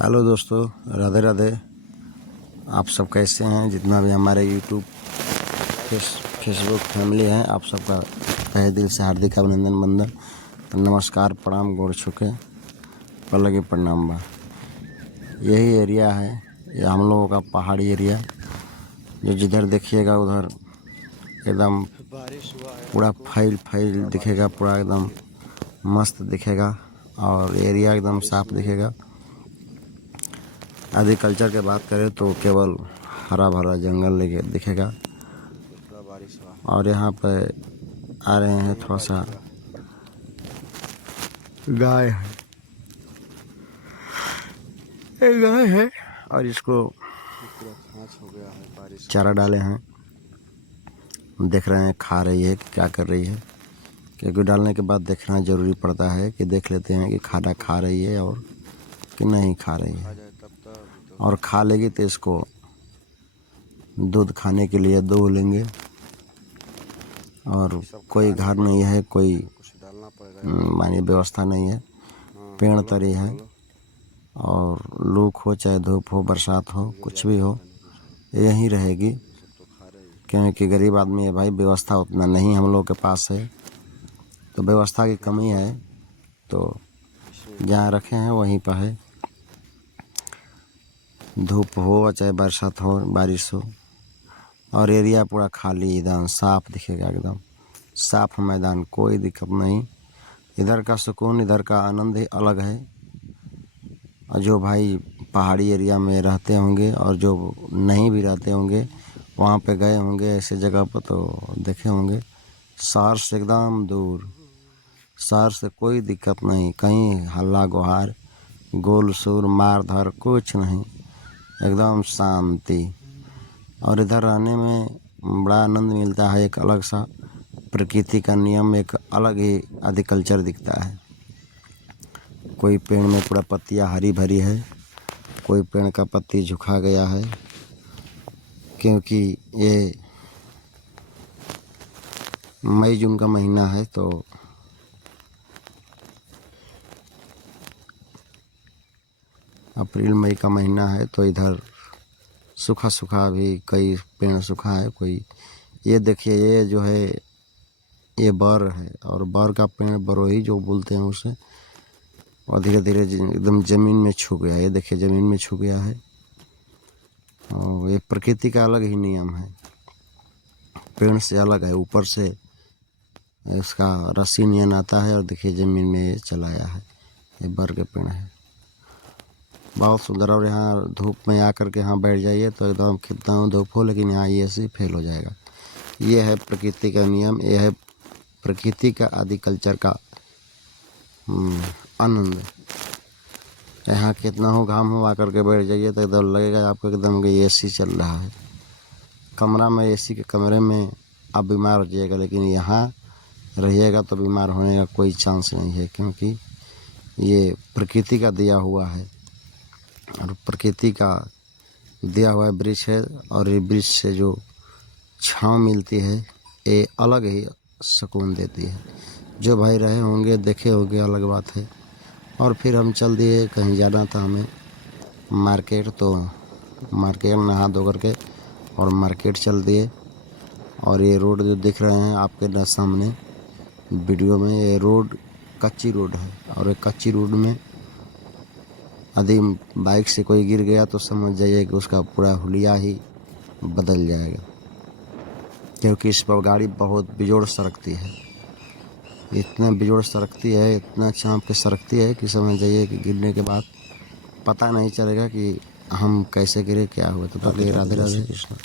Hello दोस्तों, राधे राधे। आप सब कैसे हैं? जितना भी हमारे यूट्यूब फेसबुक फैमिली है, आप सबका तहे दिल से हार्दिक अभिनंदन वंदन, नमस्कार, प्रणाम, गोड़ छुके पलगे प्रणाम बा। यही एरिया है, ये हम लोगों का पहाड़ी एरिया, जो जिधर देखिएगा उधर एकदम पूरा फैल दिखेगा, पूरा एकदम मस्त दिखेगा और एरिया एकदम साफ दिखेगा। एग्रीकल्चर की बात करें तो केवल हरा भरा जंगल दिखेगा। और यहाँ पे आ रहे हैं, थोड़ा सा गाय है और इसको चारा डाले हैं, देख रहे हैं खा रही है क्या कर रही है, क्योंकि डालने के बाद देखना ज़रूरी पड़ता है कि देख लेते हैं कि खाना खा रही है और कि नहीं खा रही है। और खा लेगी तो इसको दूध खाने के लिए दूह लेंगे। और कोई घर नहीं है, कोई मानी व्यवस्था नहीं है, पेड़ तरी है और लूक हो चाहे धूप हो, बरसात हो, कुछ भी हो, यहीं रहेगी। क्योंकि गरीब आदमी है भाई, व्यवस्था उतना नहीं हम लोग के पास है, तो व्यवस्था की कमी है, तो जहाँ रखे हैं वहीं पर है। धूप हो चाहे बरसात हो, बारिश हो, और एरिया पूरा खाली एकदम साफ दिखेगा, एकदम साफ मैदान, कोई दिक्कत नहीं। इधर का सुकून, इधर का आनंद ही अलग है। और जो भाई पहाड़ी एरिया में रहते होंगे और जो नहीं भी रहते होंगे, वहाँ पे गए होंगे ऐसे जगह पर, तो देखे होंगे शहर से एकदम दूर, शहर से कोई दिक्कत नहीं, कहीं हल्ला गुहार, गोल सूर मार धार कुछ नहीं, एकदम शांति। और इधर रहने में बड़ा आनंद मिलता है, एक अलग सा प्रकृति का नियम, एक अलग ही एग्रीकल्चर दिखता है। कोई पेड़ में पूरा पत्तियाँ हरी भरी है, कोई पेड़ का पत्ती झुका गया है, क्योंकि ये मई जून का महीना है, तो अप्रैल मई का महीना है, तो इधर सूखा सूखा भी कई पेड़ सूखा है। कोई ये देखिए, ये जो है ये बर है, और बर का पेड़ बरोही जो बोलते हैं उसे, और धीरे धीरे एकदम ज़मीन में छू गया। ये देखिए ज़मीन में छू गया है, और ये प्रकृति का अलग ही नियम है, पेड़ से अलग है। ऊपर से इसका रस्सी नियन आता है और देखिए ज़मीन में ये चलाया है, ये बर के पेड़ है, बहुत सुंदर। और यहाँ धूप में आकर के यहाँ बैठ जाइए तो एकदम कितना धूप हो, लेकिन यहाँ एसी फेल हो जाएगा। ये है प्रकृति का नियम, ये है प्रकृति का एग्रीकल्चर का आनंद। यहाँ कितना हो घाम हो, आकर के बैठ जाइए तो एकदम लगेगा आपको एकदम कि एसी चल रहा है। कमरा में, एसी के कमरे में आप बीमार हो जाइएगा, लेकिन यहाँ रहिएगा तो बीमार होने का कोई चांस नहीं है, क्योंकि ये प्रकृति का दिया हुआ है और प्रकृति का दिया हुआ वृक्ष है। और ये वृक्ष से जो छाँव मिलती है, ये अलग ही सुकून देती है। जो भाई रहे होंगे, देखे होंगे, अलग बात है। और फिर हम चल दिए, कहीं जाना था हमें मार्केट, तो मार्केट नहा धो करके और मार्केट चल दिए। और ये रोड जो दिख रहे हैं आपके न सामने वीडियो में, ये रोड कच्ची रोड है, और ये कच्ची रोड में यदि बाइक से कोई गिर गया तो समझ जाइए कि उसका पूरा हुलिया ही बदल जाएगा, क्योंकि इस पर गाड़ी बहुत बेजोड़ सरकती है, इतना बेजोड़ सरकती है, इतना चाँप के सरकती है कि समझ जाइए कि गिरने के बाद पता नहीं चलेगा कि हम कैसे गिरे, क्या हुआ। तो राधे राधे कृष्ण।